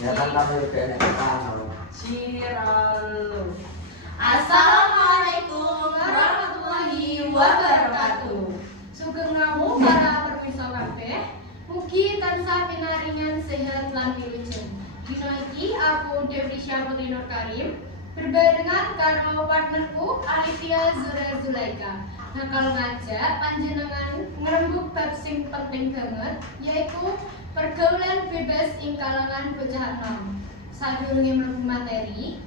Ya kan kamu juga enak tahu. Ciralo. Assalamualaikum warahmatullahi wabarakatuh. Sugeng rawuh para permiso kabeh. Mugi tansah pinaringan sehat lan wilujeng. Dina iki aku Devrisya Putri Nur Karim berbarengan karo partnerku Alifia Zura Zulaika bakal ngajak panjenengan ngrembug bab sing penting banget yaitu pergaulan bebas ing kalangan bocah enom. Sadurunge mlebu materi,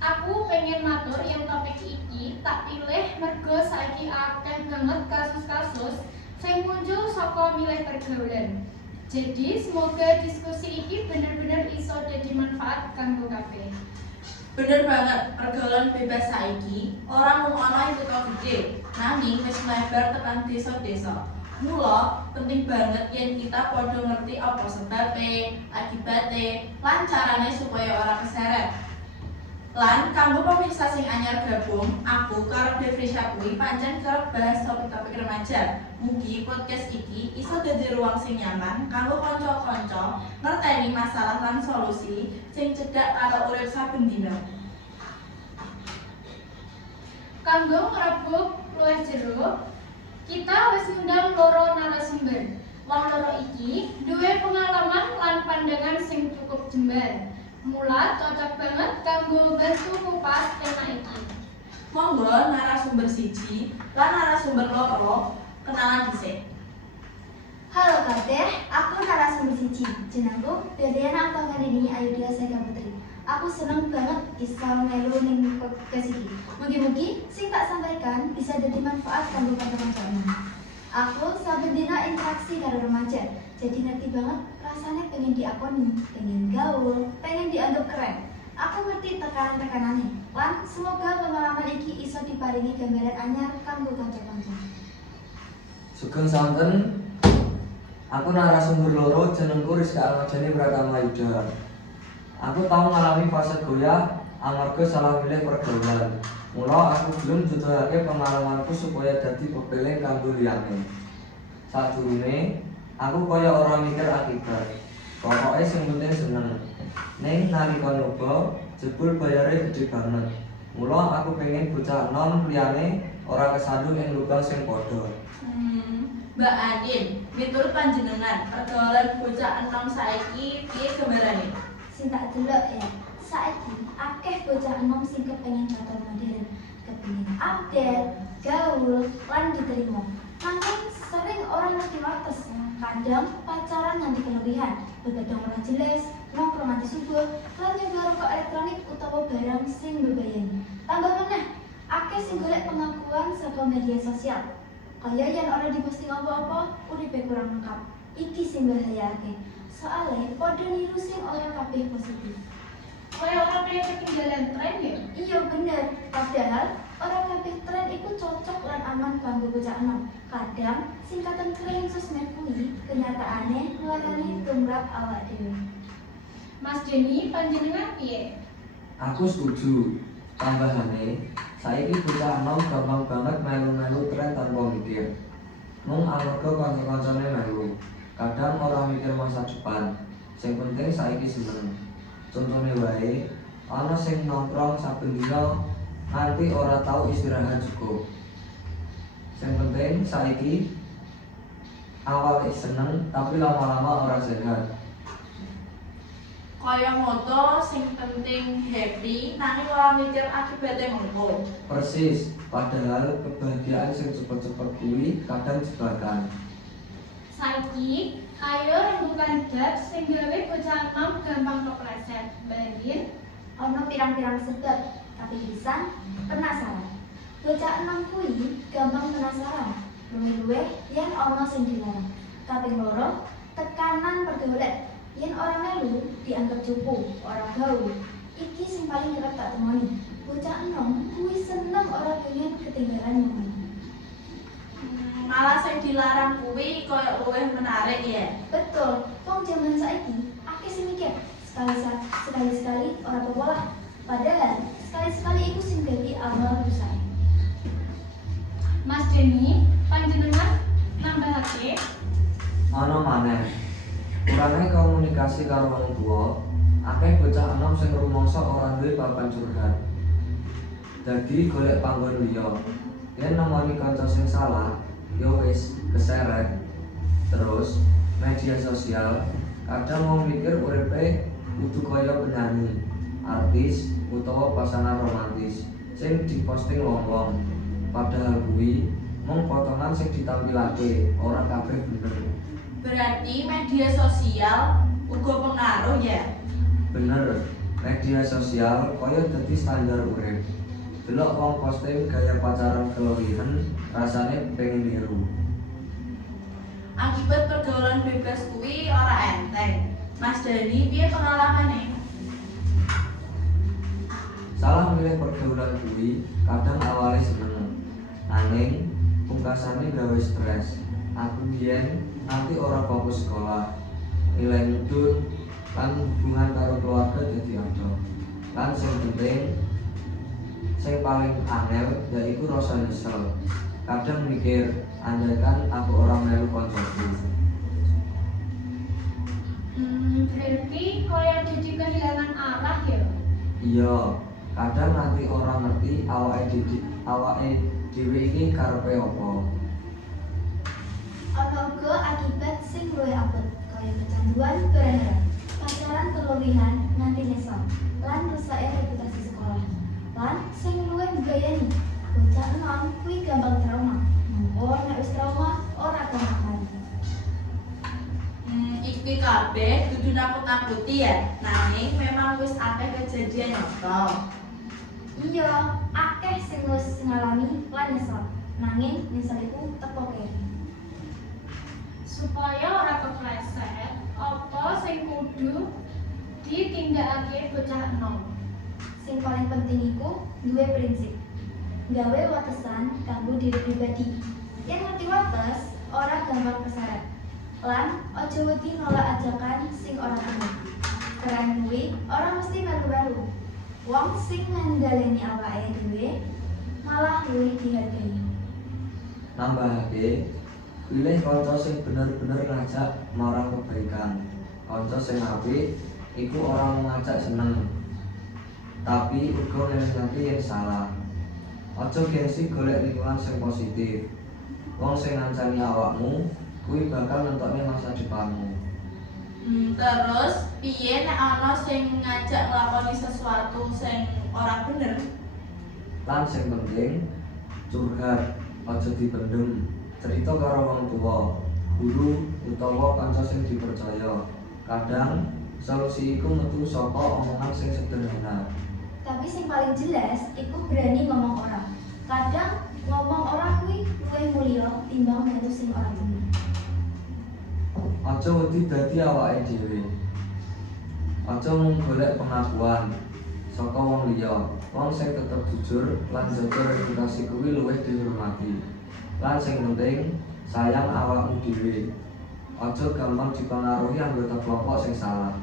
aku pengen matur yang topik iki tak pilih mergo saiki akeh banget kasus-kasus sing muncul saka milih pergaulan. Jadi semoga diskusi iki bener-bener iso dadi manfaat kanggo kabeh. Bener banget, pergaulan bebas saiki ora mung ana ing kutha gedhe, nanging wis mlebar tekan desa-desa. Mula penting banget yen kita padha ngerti apa sebabe, akibate, lan carane supaya ora keseret. Lan kanggo pemirsa sing anyar gabung, aku karo Devrisya kuwi pancen kerep bahas topik-topik remaja. Mugi podcast iki iso dadi ruang sing nyaman kanggo kanca-kanca ngerteni masalah lan solusi sing cedhak karo urip saben dina. Kanggo ngrebuk luwih jero, kita wis ngundang loro narasumber. Wong loro iki duwe pengalaman lan pandangan sing cukup jembar. Mula cocok banget kanggo bantu ngupas tema iki. Monggo narasumber siji lan narasumber loro kenalan dhisik. Halo kabeh, aku narasumber siji. Jenengku Beriana Antongani Ayudhya Sega Putri. Aku seneng banget iso melu ning podcast iki. Mugi-mugi sing tak sampaikan bisa dadi manfaat kanggo kanca-kanca. Aku saben dina interaksi karo remaja, jadi ngerti banget rasanya pengen diakoni, pengen gaul, pengen dianggap keren. Aku ngerti tekanan-tekanane. Lan semoga pengalaman iki iso diparingi gambaran anyar kanggo kanca-kanca. Sugeng santen. Aku narasumber loro jenengku Rizka Almajani Pratama Yuda. Aku tahu ngalami fase goyah amarga salah milih pergaulan. Mula aku belum njutuhake pengalamanku supaya dadi pepeling kanggo liyane. Sadurunge, aku kaya ora mikir akibat. Pokoke sing penting seneng. Ning nalika nyoba, jebul bayare gede banget. Mula aku pengen bocah enom liyane ora kesandung ing lubang sing padha. Mbak Adin, miturut panjenengan, pergaulan bocah enom saiki piye gambarane? Sing tak delok ya, saiki akeh bocah enom sing kepengin katon modern, kepengin update, gaul, lan diterima. Nanging sering orang ngerti wates, kadang pacaran nganti kelebihan, begadang ora jelas, nongkrong nganti subuh, lan nyoba rokok elektronik utawa barang sing mbebayani. Tambah meneh, akeh sing golek pengakuan saka media sosial. Kaya yen ora diposting apa-apa, uripe kurang lengkap. Iki sing bahayake. Soale padha niru sing ora kabeh positif. Kaya ora pengen ketinggalan tren ya? Iya bener, padahal orang kabeh tren iku cocok lan aman kanggo bocah enom. Kadang singkatan keren sosmed kuwi kenyataane nglarani tumrap awak dhewe. Mas Denny, panjenengan piye? Aku setuju. Tambahane, saiki bocah enom gampang banget melu-melu tren tanpa mikir. Mung amarga kanca-kancane melu. Kadang ora mikir masa depan. Sing penting saiki seneng. Contone wae, ana sing nongkrong saben dina nganti ora tau istirahat cukup. Sing penting saiki awal seneng tapi lama-lama ora sehat. Kaya moto sing penting happy, nanging ora mikir akibate mengko. Persis, padahal kebahagiaan sing cepet-cepet kuwi kadang jebakan. Saiki, ayo rembukan bab sing gawe bocah enom gampang kepleset. Bayin, Ono pirang-pirang sebab, tapi pisan penasaran. Bocah enom kuwi gampang penasaran. Luwih-luwih yen ono sing dilarang. Kaping loro, tekanan pergaulan. Yen ora melu dianggap cupu, ora gaul. Iki sing paling kerep tak temoni. Bocah enom kuwi seneng ora pengen ketinggalan momen. Malah sing dilarang kuwi kaya luwih menarik ya. Betul, wong jaman saiki akeh sing mikir sekali-sekali ora apa-apa lah. Padahal sekali-sekali iku sing dadi awal rusak. Mas Denny, panjenengan nambahake Ana maneh. Kurangnya komunikasi karo wong tua, Akeh bocah enom sing rumangsa ora duwe papan curhat. Dadi golek panggon liya. Yen nemoni kanca sing salah, ya wis keseret. Terus media sosial kadang mau mikir uripe kudu kaya penyanyi, artis utawa pasangan romantis sing diposting wong-wong. Padahal kuwi mung potongan sing ditampilake, ora kabeh bener. Berarti media sosial uga pengaruh ya? Bener, media sosial kaya dadi standar urip. Delok wong posting gaya pacaran keluwihan, rasane pengen niru. Akibat pergaulan bebas kuwi ora enteng. Mas Dani, piye pengalamane? Salah milih pergaulan kuwi kadang awale seneng, nanging pungkasane gawe stres. Aku biyen nanti ora fokus sekolah, nilai mudhun, lan hubungan karo keluarga dadi ada. Lan sing paling angel yaiku rasa nyesel. Kadang mikir, andaikan aku orang melu koncoku. Berarti kaya jadi kehilangan arah ya? Iya, kadang nanti orang ngerti awake dhewe iki karepe apa. Ana uga akibat sing luwih abot, kaya kecanduan berendara, pacaran keluwihan nganti nyesal, lan rusake reputasi sekolah. Lan sing luwih mbayani, bocah enom kuwi gampang trauma. Monggo nek wis trauma ora gampang. Iki kabeh dudu nakut-nakuti ya, nanging memang wis akeh kejadian nyata. Iya, akeh sing wis ngalami lan nyesal. Nanging nyesal iku teko kene. Supaya ora kepleset, apa sing kudu ditindakake bocah enom? Sing paling penting iku duwe prinsip. Gawe watesan kanggo diri pribadi. Yen ngerti wates, ora gampang keseret. Lan aja wedi nolak ajakan sing ora bener. Keren kuwi ora mesti melu-melu. Wong sing ngandaleni awake dhewe malah luwih dihargai. Nambahake, pilih kanca sing bener-bener ngajak marang kebaikan. Kanca sing apik iku ora ngajak seneng, tapi uga ngelingake yen salah. Aja gengsi golek lingkungan sing positif. Wong sing ngancani awakmu kuwi bakal nentokne masa depanmu. Terus piye nek ana sing ngajak nglakoni sesuatu sing ora bener? Lan sing penting curhat, aja dipendem. Cerita karo wong tua, guru utawa kanca sing dipercaya. Kadang solusi iku metu saka omongan sing sederhana. Tapi sing paling jelas iku berani ngomong ora. Kadang ngomong ora kuwi luwih mulya timbang metu sing ora bener. Aja wedi dadi awake dhewe. Aja mung golek pengakuan saka wong liya. Wong sing tetep jujur lan jaga reputasi kuwi luwih dihormati. Lan sing penting sayang awakmu dhewe. Aja gampang dipengaruhi anggota kelompok sing salah.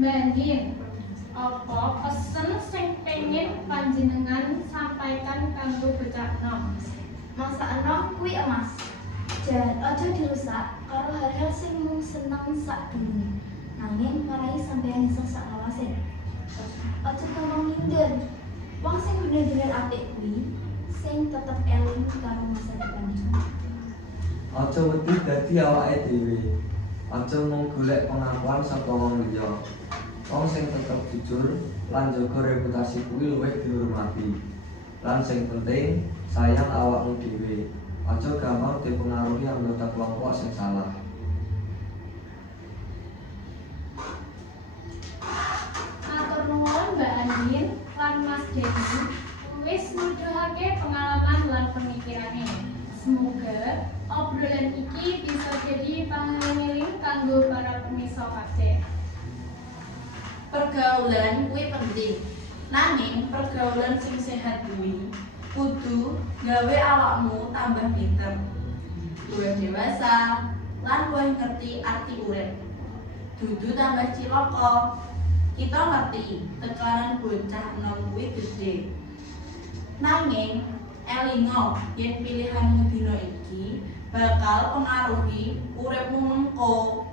Mbandin, apa pesen sing pengen panjenengan sampaikan kanggo bocah enom? Masa enom kuwi emas. Aja dirusak karo hal-hal sing mung seneng sak durunge. Nanging marai sampeyan nyesel sak lawase. Aja gampang minder. Wong sing bener-bener apik kuwi sing tetep eling karo masa depan. Aja wedi dadi awake dhewe. Aja mung golek pengakuan saka wong liya. Wong sing tetep jujur lan jaga reputasi kuwi luwih dihormati. Lan sing penting sayang awakmu dhewe. Aja gampang dipengaruhi anggota kelompok sing salah. Matur nuwun Mbak Andin lan Mas Deni wis nuduhake pengalaman lan pemikirane. Semoga obrolan iki bisa jadi pangangeling kanggo para pemirsa kabeh. Pergaulan kuwi penting. Nanging pergaulan sing sehat kuwi kudu gawe awakmu tambah pinter, luwih dewasa, lan luwih ngerti arti urip. Dudu tambah cilaka. Kita ngerti tekanan bocah enom kuwi gedhe. Nanging elingo yen pilihanmu dina iki bakal pengaruhi uripmu mengko.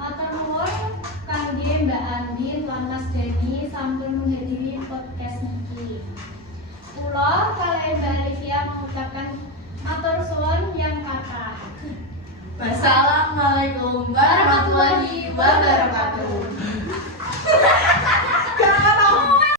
Matur nuwun kangge Mbak Andin lan Mas Deni sampun menghadiri podcast niki. Kula kalian Mbak Olivia mengucapkan matur suwun yang kathah. Wassalamualaikum warahmatullahi wabarakatuh.